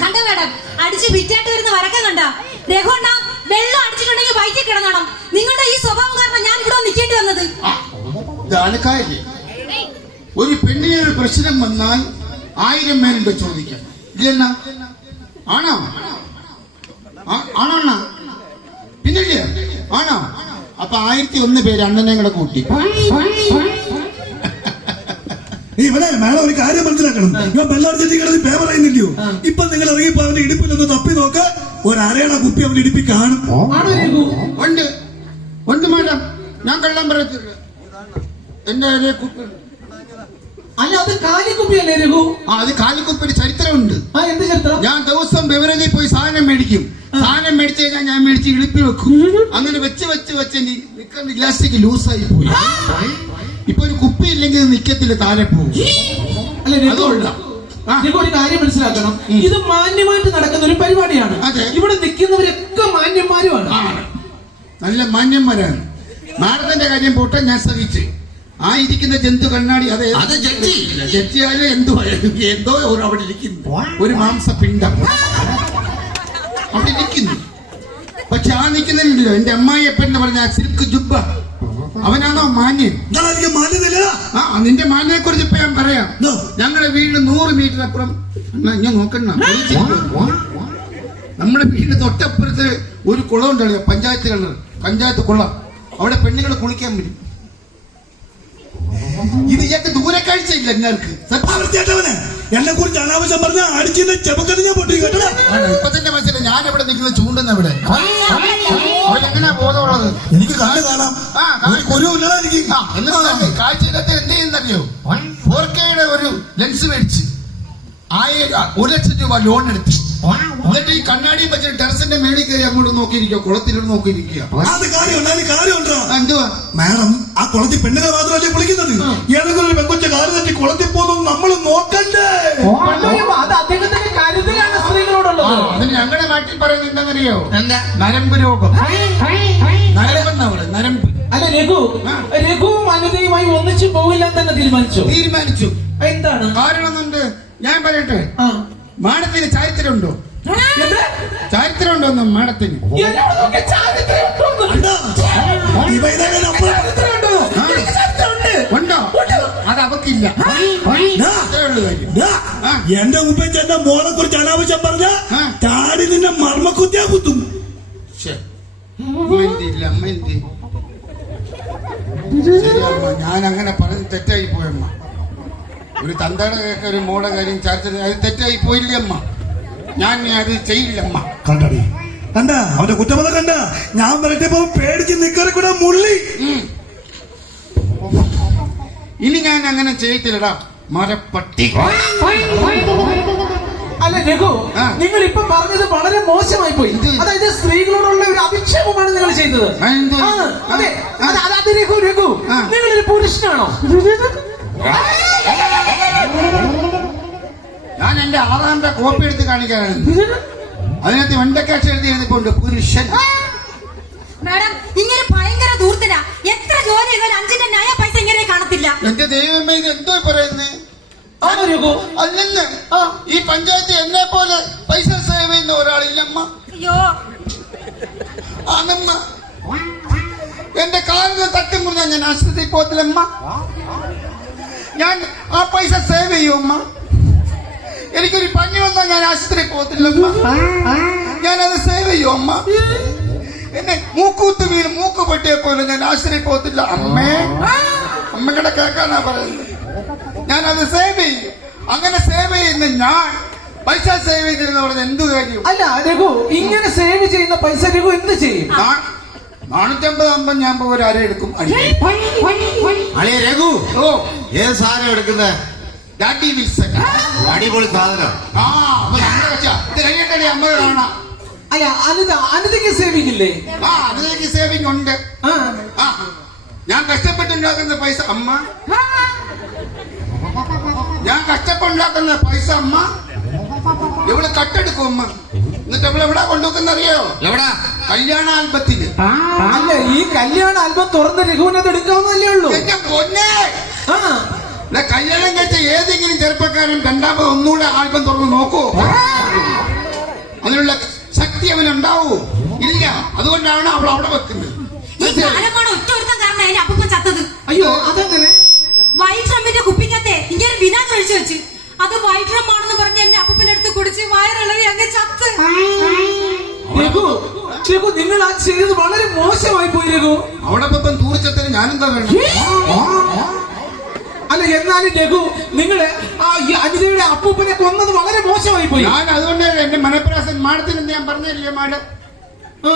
കണ്ട മേഡം? അടിച്ച് വിറ്റായിട്ട് വരുന്ന വരക്കം രഘുണ്ണ വെള്ളം അടിച്ചിട്ടുണ്ടെങ്കിൽ വൈകി കിടന്നണം. നിങ്ങളുടെ ഈ സ്വഭാവം കാരണം ഞാൻ ഇവിടെ നിൽക്കേണ്ടി വന്നത്. ഒരു പെണ്ണിന് ഒരു പ്രശ്നം വന്നാൽ ആയിരം പേരുണ്ട് ചോദിക്കാൻ ഇല്ലെന്നാ ആണോ? ആണോ? പിന്നില്ലേ? ആണോ? അപ്പൊ ആയിരത്തി ഒന്ന് പേര് അണ്ണനെ കൂടെ കൂട്ടി. ഇവിടെ മേഡം ഒരു കാര്യം മനസ്സിലാക്കണം. ഇവ ബെല്ലാർജറ്റി കിടന്ന് പേപ്പർ ആയിരുന്നില്ലയോ ഇപ്പൊ നിങ്ങൾ ഇറങ്ങിപ്പോ അവന്റെ ഇടുപ്പിലൊന്ന് തപ്പി നോക്ക്. ഒരു അരയണ കുപ്പി അവന്റെ ഇടുപ്പി കാണും. ഉണ്ട്. ഉണ്ട് മാഡം. ഞാൻ കള്ളം പറയത്തില്ല. എന്റെ ഒരു കുപ്പി. അല്ല അത് കാലിക്കുപ്പിയല്ലേ രഘു? ആ അത് കാലിക്കുപ്പിയുടെ ചരിത്രമുണ്ട്. ആ എന്ത് ചരിത്രം? ഞാൻ ദിവസം ബെവറേജിൽ പോയി സാധനം മേടിക്കും. സാധനം മേടിച്ചു കഴിഞ്ഞാൽ ഞാൻ മേടിച്ച് ഇളിപ്പി വെക്കും. അങ്ങനെ വെച്ച് വെച്ച് വെച്ച് നിൽക്കുന്ന ഇലാസ്റ്റിക് ലൂസായി പോയി. ഇപ്പൊ ഒരു കുപ്പി ഇല്ലെങ്കിൽ നിക്കത്തില്ല താഴെ പോകും. അല്ല അതുകൊണ്ടാ. ഒരു കാര്യം മനസ്സിലാക്കണം. ഇത് മാന്യമായിട്ട് നടക്കുന്ന ഒരു പരിപാടിയാണ്. ഇവിടെ നിൽക്കുന്നവരൊക്കെ മാന്യന്മാരുമാണ്. നല്ല മാന്യന്മാരാണ്. മാഡത്തിന്റെ കാര്യം പോട്ടെ ഞാൻ ശ്രദ്ധിച്ച്. ആ ഇരിക്കുന്ന ജന്തു കണ്ണാടി അതെ അത് ജഡ്ജി. ജഡ്ജിയാലും എന്തോ എന്തോ ഒരു അവിടെ ഇരിക്കുന്നു. ഒരു മാംസപിണ്ഡം. അവിടെ ഇരിക്കുന്നു. പക്ഷെ ആ നിൽക്കുന്നില്ലല്ലോ എന്റെ അമ്മായി എപ്പെന്ന് പറഞ്ഞ സിൽക്ക് ജുബ്ബ. അവനാണോ മാന്യൻ? ആ നിന്റെ മാന്യനെ കുറിച്ച് ഇപ്പൊ ഞാൻ പറയാം. ഞങ്ങളുടെ വീടിന് നൂറ് മീറ്റർ അപ്പുറം. അണ്ണാ, ഞാൻ നോക്കണ്ട നമ്മുടെ വീടിന് തൊട്ടപ്പുറത്ത് ഒരു കുളം ഉണ്ടല്ലോ പഞ്ചായത്ത് കിണർ. പഞ്ചായത്ത് കുളം. അവിടെ പെണ്ണുങ്ങൾ കുളിക്കാൻ വരും. ഇത് ഇയാൾക്ക് ദൂരക്കാഴ്ച ഇല്ല വൃത്തിയായിട്ടവനെ എന്നെ കുറിച്ച് അനാവശ്യം പറഞ്ഞ അടിച്ചിന്റെ ചെമക്കതിനെ പൊട്ടി കേട്ടോ. ഇപ്പൊ തന്നെ മനസ്സിലായി. ഞാൻ എവിടെ നിൽക്കുന്നത് ചൂണ്ടുന്ന ഇവിടെ ഒരു കാഴ്ചയിലത്തെ എന്ത് ചെയ്യുന്നറിയോ? ഫോർ കെയുടെ ഒരു ലെൻസ് മേടിച്ച് ആയിരം ഒരു ലക്ഷം രൂപ ലോൺ എടുത്തു. എന്നിട്ട് ഈ കണ്ണാടി വെച്ചിട്ട് ടെറസിന്റെ മേളിൽ കയറി അങ്ങോട്ട് നോക്കിയിരിക്കുക കുളത്തിലോട്ട് നോക്കിയിരിക്കുക. എന്തുവാ? മാഡം ആ കുളത്തിൽ പെണ്ണിനെ മാത്രമല്ലേ വിളിക്കുന്നത് ഏതെങ്കിലും ഒരു പെങ്കൊച്ച കാൽ തട്ടി കുളത്തിൽ പോകുന്നു നമ്മൾ നോക്കണ്ടേ? അതിന് ഞങ്ങളുടെ നാട്ടിൽ പറയുന്നത് എന്താണെന്നറിയോ? എന്താ? നരമ്പ് രോഗം. നരമ്പെന്നാ നരമ്പ്. അല്ല രഘു. രഘുവും രഘു വനിതയുമായി ഒന്നിച്ചു പോവില്ല തന്നെ തീരുമാനിച്ചു? തീരുമാനിച്ചു. എന്താണ്? കാരണം എന്ത് ഞാൻ പറയട്ടെ? ആ. മാഡത്തിന് ചാരിത്രമുണ്ടോ? എന്ത്? ചരിത്രമുണ്ടോ മാഡത്തിന്? ഇവ ഇതങ്ങനെ ഉണ്ടോ? അത് അവക്കില്ല. എന്റെ മുമ്പിൽ എന്റെ മോളെ കുറിച്ച് അനാവശ്യം പറഞ്ഞ താടി ചാടി നിന്നെ മർമ്മക്കുത്തിയാ കുത്തും. ശ്ശെ. അമ്മ എന്തില്ല? അമ്മ എന്തി? ശരി അമ്മ ഞാൻ അങ്ങനെ പറഞ്ഞ് തെറ്റായി പോയമ്മ. ഒരു തന്തയുടെ കേക്ക് ഒരു മോടെ കാര്യം ചർച്ച അത് തെറ്റായി പോയില്ലമ്മ. ഞാൻ അത് ചെയ്യില്ലമ്മ. കണ്ടടി. കണ്ട? അവന്റെ കുറ്റമത കണ്ട? ഞാൻ വരട്ടിയപ്പോ പേടിച്ച് നിക്കറി കൂടെ മുള്ളി. ഇനി ഞാൻ അങ്ങനെ ചെയ്യത്തില്ലടാ. മരപ്പട്ടി. അല്ല രഘു നിങ്ങൾ ഇപ്പൊ പറഞ്ഞത് വളരെ മോശമായി പോയി? അതായത് സ്ത്രീകളോടുള്ള ഒരു അധിക്ഷേപമാണ് നിങ്ങൾ ചെയ്തത്. അതെ രഘു രഘു നിങ്ങളൊരു പുരുഷനാണോ? ഞാൻ എന്റെ ആറാമത്തെ കോപ്പി എടുത്ത് കാണിക്കാനാണ്. അതിനകത്ത് വെണ്ടക്കാശ് എഴുതി എഴുതിക്കൊണ്ട് പുരുഷൻ മാഡം ഇങ്ങനെ ഭയങ്കര ദൂർത്തന എത്ര ജോലി ചെയ്താലും അഞ്ചിന്റെ ന്യായ പൈസ ഇങ്ങനെ കാണത്തില്ല? എന്റെ ദൈവമേ ഇത് എന്തോ പറയുന്നേ? അല്ലെന്ന്. ഈ പഞ്ചായത്ത് എന്നെ പോലെ പൈസ സേവ് ചെയ്യുന്ന ഒരാളില്ലമ്മ. അയ്യോ. ആണമ്മ എന്റെ കാലിന് തട്ടി മുറിഞ്ഞാൽ ഞാൻ ആശുപത്രി പോകത്തില്ലമ്മ. ഞാൻ ആ പൈസ സേവ് ചെയ്യും അമ്മ എനിക്കൊരു പനി വന്നാൽ ഞാൻ ആശുപത്രി പോകത്തില്ലമ്മ. ഞാനത് സേവ് ചെയ്യും അമ്മ എന്നെ മൂക്കൂത്ത് വീണ് മൂക്ക് പൊട്ടിയെ പോലും ഞാൻ ആശുപത്രി പോകത്തില്ല. അമ്മേ. അമ്മയുടെ കേൾക്കാനാ പറയുന്നത്. ഞാനത് സേവ് ചെയ്യും. അങ്ങനെ സേവ് ചെയ്യുന്ന ഞാൻ പൈസ സേവ് ചെയ്തിരുന്ന പറഞ്ഞ എന്ത് കാര്യം? അല്ല രഘു ഇങ്ങനെ സേവ് ചെയ്യുന്ന പൈസ രഘു എന്ത് ചെയ്യും? നാ- നാനൂറ്റമ്പത് അമ്പത് ഞാൻ ഒരു അര എടുക്കും. അളിയ രഘു ഓ. ഏത് സാധനം എടുക്കുന്നത് ഡാഡി വിൽസൺ. അടിപൊളി സാധനം? ആ. ഇത് അല്ല അനിത അനിതയ്ക്ക് സേവിംഗ് ഇല്ലേ? ആ ഉണ്ട്. ആ. ആ ഞാൻ കഷ്ടപ്പെട്ടുണ്ടാക്കുന്ന പൈസ അമ്മ. ഞാൻ കഷ്ടപ്പെട്ടുണ്ടാക്കുന്ന പൈസ അമ്മ ഇവിടെ കട്ടെടുക്കും അമ്മ? എന്നിട്ട് ഇവിടെ എവിടെ കൊണ്ടുവെക്കുന്ന അറിയോ എവിടാ? കല്യാണ ആൽബത്തിൽ അല്ല ഈ കല്യാണ ആൽബം തുറന്ന് രഘുവിനത് എടുക്കാവുന്നല്ലേ ഉള്ളൂ? എന്റെ പൊന്നെ! കല്യാണം കഴിച്ച ഏതെങ്കിലും ചെറുപ്പക്കാരൻ രണ്ടാമത് ഒന്നുകൂടെ ആൽബം തുറന്ന് നോക്കൂ അതിനുള്ള ശക്തി അവനുണ്ടാവൂ. ഇല്ല അതുകൊണ്ടാണ് അവൾ അവിടെ വെക്കുന്നത്. അയ്യോ കാലമാണ് അത് വൈറ്റ് ആണെന്ന് പറഞ്ഞ് എന്റെ അപ്പൂപ്പന്റെ അടുത്ത് കുടിച്ച് വയറിളകി അങ്ങ് ചത്ത്. രഘു രഘു നിങ്ങൾ ആ ചെയ്തത് വളരെ മോശമായി പോയി രഘു അവിടെ ഇപ്പം തൂറിച്ചത്തിന് ഞാനെന്താ വേണം അല്ല എന്നാലും രഘു നിങ്ങൾ ആ ഈ അനിതയുടെ അപ്പൂപ്പനെ കൊന്നത് വളരെ മോശമായി പോയി. ഞാൻ അതുകൊണ്ട് എന്റെ മനപ്രാസൻ മാഡത്തിന് ഞാൻ പറഞ്ഞില്ലേ മാഡം? ആ.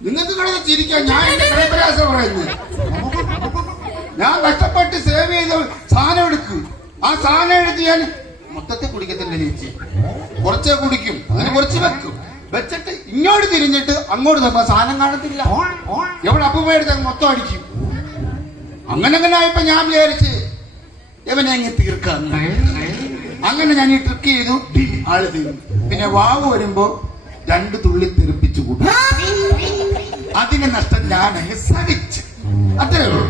നിങ്ങൾക്ക് കിടന്ന് ചിരിക്കാം ഞാൻ എന്റെ മനപ്രാസം പറയുന്നത്. ഞാൻ കഷ്ടപ്പെട്ട് സേവ് ചെയ്ത സാധനം എടുക്കും. ആ സാധനം ഞാൻ മൊത്തത്തിൽ കുടിക്കത്തില്ല ചേച്ചി. കുറച്ചേ കുടിക്കും. അങ്ങനെ കുറച്ച് വെക്കും. വെച്ചിട്ട് ഇങ്ങോട്ട് തിരിഞ്ഞിട്ട് അങ്ങോട്ട് തപ്പ സാധനം കാണത്തില്ല. എവിടെ അപ്പം എടുത്ത് മൊത്തം അടിക്കും. അങ്ങനെ അങ്ങനെ ആയപ്പോ ഞാൻ വിചാരിച്ച് ഇവനെ അങ്ങ് തീർക്കാന്ന് അങ്ങനെ ഞാൻ ഈ ട്രിക്ക് ചെയ്തു. ആൾ തീർന്നു പിന്നെ വാവ് വരുമ്പോ രണ്ട് തുള്ളി തെറിപ്പിച്ചു കൂട്ടും. അതിന്റെ നഷ്ടം ഞാൻ സഹിച്ചു. അത്രേ ഉള്ളൂ.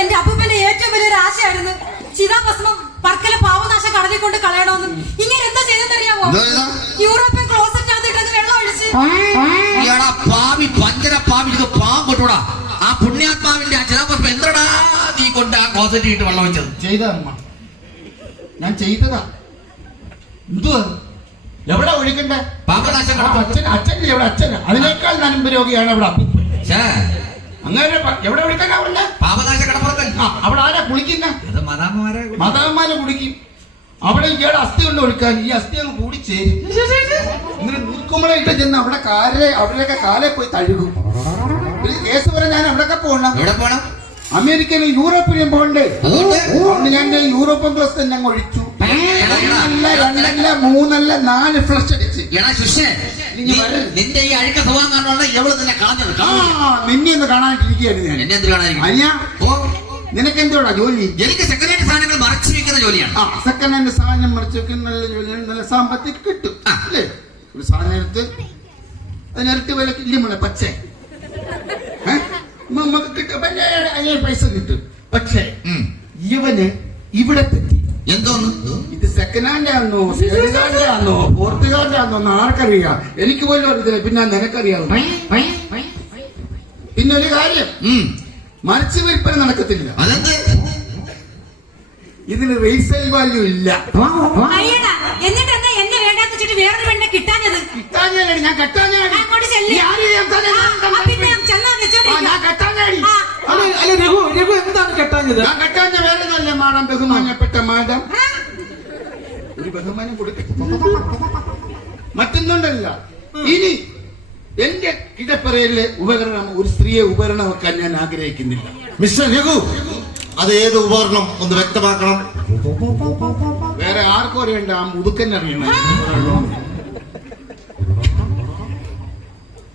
എന്റെ അപ്പൂപ്പന്റെ ഏറ്റവും വലിയൊരു ആശയായിരുന്നു ചിതാഭസ്മം പർക്കല പാവനാശം കടലിൽ കൊണ്ട് കളയണമെന്നും ഇങ്ങനെ എന്താ ചെയ്തെന്നറിയാമോ യൂറോപ്യൻ ക്ലോസറ്റ് വെള്ളം ഒഴിച്ച്. ഇയാടാ പാവി പഞ്ചര പാവി ഇത് പാവം കൊട്ടൂടാ ആ പുണ്യാത്മാവിന്റെ ആ ചിലപ്പോ എന്തടാ നീ കൊണ്ട് ആ ക്ലോസറ്റ് ഇട്ട് വെള്ളം വെച്ചത് ചെയ്ത അമ്മ ഞാൻ ചെയ്തതാ. എന്തുവാ എവിടെ ഒഴിക്കണ്ടേ? പാപനാശം അച്ഛൻ അച്ഛൻ എവിടെ അച്ഛൻ. അതിനേക്കാൾ നനമ്പ് രോഗിയാണ് അവിടെ അങ്ങനെ എവിടെ ഒഴിക്കാനാ അവിടെ പാപനാശ ആ അവിടെ ആരാ കുളിക്കുന്ന? മതാന്മാരെ കുളിക്കും. അവിടെ ഇയാളുടെ അസ്ഥി കൊണ്ട് കൊടുക്കാൻ ഈ അസ്ഥി അങ്ങ് കൂടി ചേരും. ഇങ്ങനെ നീക്കുമ്പളെ ഇട്ട് ചെന്ന് അവിടെ കാലെ അവിടെയൊക്കെ കാലെ പോയി തഴുകും. ഒരു കേസ് വരെ ഞാൻ അവിടെയൊക്കെ പോകണം എവിടെ പോണം? അമേരിക്കയിലും യൂറോപ്പിലും പോകണ്ടേ? അതുകൊണ്ട് ഞാൻ യൂറോപ്യൻ ക്ലാസ് തന്നെ അങ്ങ് ഒഴിച്ചു. ഒന്നല്ല രണ്ടല്ല മൂന്നല്ല നാല് ഫ്ലഷ് അടിച്ച്. നിന്റെ ഈ അഴുക്ക സ്വഭാവം കാണുള്ള എവൾ നിന്നെ കളഞ്ഞത് നിന്നെ ഒന്ന് കാണാനിട്ടിരിക്കുകയായിരുന്നു ഞാൻ. എന്നെ എന്ത് ഓ നിനക്ക് എന്തോടാ ജോലി? എനിക്ക് സെക്കൻഡ് ഹാൻഡ് സാധനങ്ങൾ മറച്ചു വെക്കുന്ന ജോലിയാണ്. ആ സെക്കൻഡ് ഹാൻഡ് സാധനം മറച്ചു വെക്കുന്ന നല്ല ജോലിയാണ് നല്ല സാമ്പത്തികം കിട്ടും അല്ലേ? ഒരു സാധനം എടുത്ത് അതിനിരട്ടി വില ഇല്ല പച്ച? നമുക്ക് കിട്ടും അതിന് പൈസ കിട്ടും. പക്ഷേ. ഇവന് ഇവിടെ പറ്റി. എന്തോന്ന്? ഇത് സെക്കൻഡ് ഹാൻഡ് ആണോ തേർഡ് ഹാൻഡ് ആണോ ഫോർത്ത് ഹാൻഡ് ആണോ എന്ന് ആർക്കറിയാം? എനിക്ക് പോലും അറിയത്തില്ല പിന്നെ നിനക്കറിയാം പിന്നെ ഒരു കാര്യം. മറിച്ച് വിൽപ്പന നടക്കത്തില്ല. അതെന്ത്? ഇതിന് റീസെയിൽ വാല്യൂ ഇല്ല. അയ്യടാ എന്നിട്ട് എന്താ എന്നെ വേണ്ടാന്ന് വെച്ചിട്ട് വേറൊരു പെണ്ണെ കിട്ടാഞ്ഞത്? കിട്ടാഞ്ഞാടി ഞാൻ കെട്ടാഞ്ഞാടി. അങ്ങോട്ട് ചെല്ല്. ഞാൻ പിന്നെ ചെന്നാ കെട്ടാഞ്ഞാടി. അല്ല അല്ല രഘു രഘു എന്താണ് കെട്ടാഞ്ഞത്? ഞാൻ കെട്ടാഞ്ഞ വേറെ നല്ല മാഡം ബഹുമാനപ്പെട്ട മാഡം. ഒരു ബഹുമാനം കൊടുക്കും. മറ്റൊന്നുണ്ടല്ല. ഇനി എന്റെ കിടപ്പറയിലെ ഉപകരണം ഒരു സ്ത്രീയെ ഉപകരണം വെക്കാൻ ഞാൻ ആഗ്രഹിക്കുന്നില്ല. മിസ്റ്റർ രഘു അത് ഏത് ഉപകരണം ഒന്ന് വ്യക്തമാക്കണം? വേറെ ആർക്കും അറിയണ്ട ആ മുതുക്കൻ അറിയണം.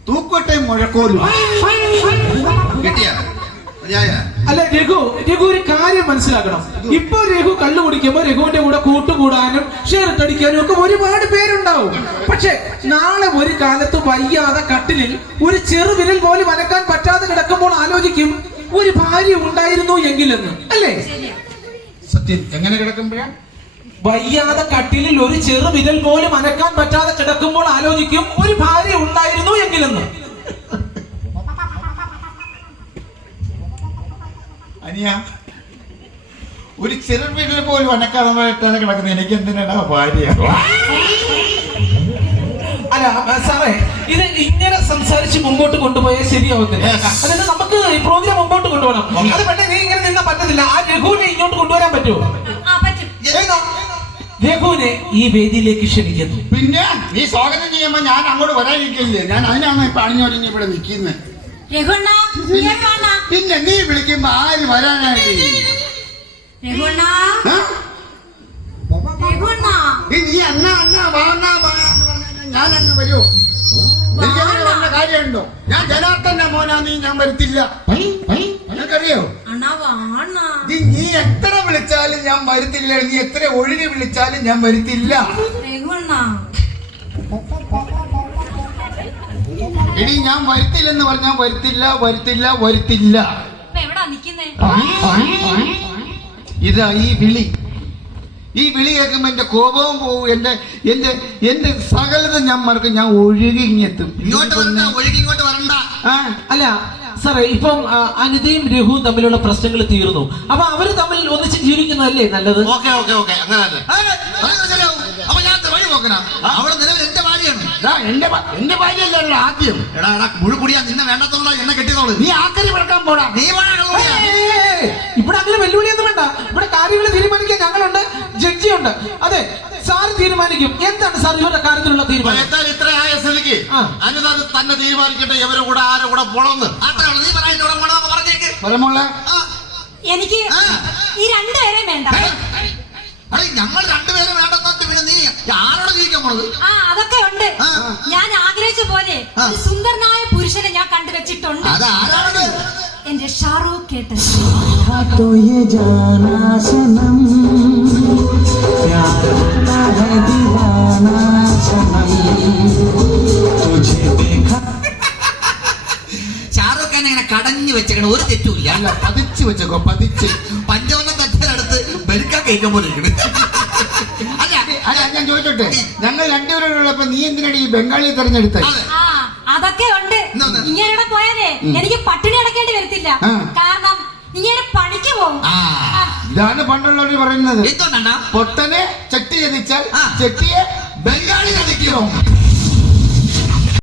തൂക്കോട്ടെ മുഴക്കോലും. കിട്ടിയ? അല്ല രഘു രഘു ഒരു കാര്യം മനസ്സിലാക്കണം. ഇപ്പൊ രഘു കള്ളു കുടിക്കുമ്പോ രഘുവിന്റെ കൂടെ കൂട്ടുകൂടാനും ഷെയർ അടിക്കാനും ഒക്കെ ഒരുപാട് പേരുണ്ടാവും. പക്ഷെ നാളെ ഒരു കാലത്ത് വയ്യാതെ കട്ടിലിൽ ഒരു ചെറുവിരൽ പോലും അനക്കാൻ പറ്റാതെ കിടക്കുമ്പോൾ ആലോചിക്കും ഒരു ഭാര്യ ഉണ്ടായിരുന്നു എങ്കിലെന്ന്. അല്ലേ? സത്യം എങ്ങനെ കിടക്കുമ്പോ വയ്യാതെ കട്ടിലിൽ ഒരു ചെറുവിരൽ പോലും അനക്കാൻ പറ്റാതെ കിടക്കുമ്പോൾ ആലോചിക്കും ഒരു ഭാര്യ ഉണ്ടായിരുന്നു എങ്കിലെന്ന്. അനിയ ഒരു ചെറു വീട്ടിൽ പോലും അനക്കാതെ കിടക്കുന്നത്. എനിക്ക് എന്തിനാ ഭാര്യ? അല്ല സാറേ ഇത് ഇങ്ങനെ സംസാരിച്ച് മുമ്പോട്ട് കൊണ്ടുപോയാൽ ശരിയാവത്തില്ല. അതായത് നമുക്ക് ഈ പ്രോഗ്രാം മുമ്പോട്ട് കൊണ്ടുപോകണം. അത് പെട്ടെന്ന് നീ ഇങ്ങനെ നിന്നാ പറ്റത്തില്ല. ആ രഘുവിനെ ഇങ്ങോട്ട് കൊണ്ടുവരാൻ പറ്റുമോ? ആ, പറ്റും. ഏതാ? രഘുവിനെ ഈ വേദിയിലേക്ക് ക്ഷണിക്കുന്നു. പിന്നെ നീ സ്വാഗതം ചെയ്യുമ്പോ ഞാൻ അങ്ങോട്ട് വരാനിരിക്കില്ലേ? ഞാൻ അതിനാണ് ഇപ്പൊ അണിഞ്ഞൊരിഞ്ഞ് ഇവിടെ നിൽക്കുന്നത് രഘുണ്ണ പിന്നെ നീ വിളിക്കുമ്പോ ആര് വരാനായിട്ട്. നീ അന്ന അന്ന വാന്ന വാ എന്ന് പറഞ്ഞാൽ ഞാൻ അന്ന് വരൂ എനിക്കങ്ങനെ വല്ല കാര്യമുണ്ടോ? ഞാൻ ജനാർദ്ദന്റെ മോനാ നീ ഞാൻ വരത്തില്ല. നിനക്കറിയോ? നീ എത്ര വിളിച്ചാലും ഞാൻ വരുത്തില്ല. നീ എത്ര ഒഴിഞ്ഞു വിളിച്ചാലും ഞാൻ വരുത്തില്ല. എടി ഞാൻ വരുത്തില്ലെന്ന് പറഞ്ഞാൽ വരുത്തില്ല വരുത്തില്ല വരുത്തില്ല. ഇതാ ഈ വിളി. ഈ വിളി കേൾക്കുമ്പോ എന്റെ കോപവും പോവും. എന്റെ എന്റെ എന്റെ സകലത ഞാൻ മറക്കും. ഞാൻ ഒഴുകി ഇങ്ങെത്തും ഇങ്ങോട്ട് വരണ്ട ഒഴുകി ഇങ്ങോട്ട് വരണ്ട. അല്ല സാറേ ഇപ്പം അനിതയും രഘുവും തമ്മിലുള്ള പ്രശ്നങ്ങൾ തീർന്നു. അപ്പൊ അവർ തമ്മിൽ ഒന്നിച്ച് ജീവിക്കുന്നതല്ലേ നല്ലത്? Okay okay okay. അങ്ങനെ അപ്പൊ ഞാൻ എന്താ വഴി നോക്കണ. അവിടെ നിലവിൽ എന്റെ എന്റെ ഭ- ആദ്യം? എടാ എടാ മുഴുകുടിയാ നിന്നെ വേണ്ടത്തുള്ള എന്നെ കെട്ടിയതോളൂ. നീ ആക്കരി പറക്കാൻ പോടാ നീ ഇവിടെ അങ്ങനെ വെല്ലുവിളിയൊന്നും വേണ്ട. ഇവിടെ കാര്യങ്ങൾ തീരുമാനിക്കാൻ ഞങ്ങളുണ്ട് ജഡ്ജിയുണ്ട്. അതെ സാർ തീരുമാനിക്കും. എന്താണ് സാർ ഇവരുടെ കാര്യത്തിലുള്ള തീരുമാനം? എന്തായാലും ഇത്ര ആയ സ്ഥിതിക്ക് ആ. തന്നെ തീരുമാനിക്കട്ടെ ഇവരെ കൂടെ ആരെ കൂടെ പോണമെന്ന്. നീ പറ എന്റെ കൂടെ പറഞ്ഞേക്ക്. പരമുള്ള എനിക്ക്. ഈ രണ്ടുപേരെയും വേണ്ട. ഞങ്ങൾ രണ്ടുപേരും വേണ്ടെന്നിട്ട് പിന്നെ നീ ആരോടെ ജീവിക്കാൻ പോണത് ആ അതൊക്കെ ഉണ്ട് ആ. ഞാൻ ആഗ്രഹിച്ച പോലെ ആ. ഒരു സുന്ദരനായ പുരുഷനെ ഞാൻ കണ്ടുവച്ചിട്ടുണ്ട് അത് ആരാണത് എന്റെ ഷാറൂഖ് കേട്ടൻ तो ये जाना सनम प्यार होता है दीवाना सनम तुझे देखा ഷാറൂഖ് ഖാൻ ഇങ്ങനെ കടഞ്ഞു വെച്ചേക്കണ ഒരു തെറ്റുമില്ല അല്ല പതിച്ച് വെച്ചേക്കോ പതിച്ച് പഞ്ചവണ്ണ തട്ടിനടുത്ത് ബെരുക്കാൻ കഴിക്കാൻ പോലെ ഇരിക്കണ്. ചോദിച്ചോട്ടെ ഞങ്ങൾ രണ്ടുപേരോടുള്ളപ്പോ നീ എന്തിനാണ് ഈ ബംഗാളിയെ തെരഞ്ഞെടുത്തത് ആ അതൊക്കെ ഉണ്ട്? ഇങ്ങനെ പോയാലേ എനിക്ക് പട്ടിണി അടക്കേണ്ടി വരത്തില്ല. കാരണം ഇങ്ങനെ പണിക്ക് പോകും. ഇതാണ് പണ്ടുള്ളവർ പറയുന്നത്. പൊട്ടനെ ചെട്ടി ചതിച്ചാൽ. ചെട്ടിയെ ബംഗാളി ചതിക്കും.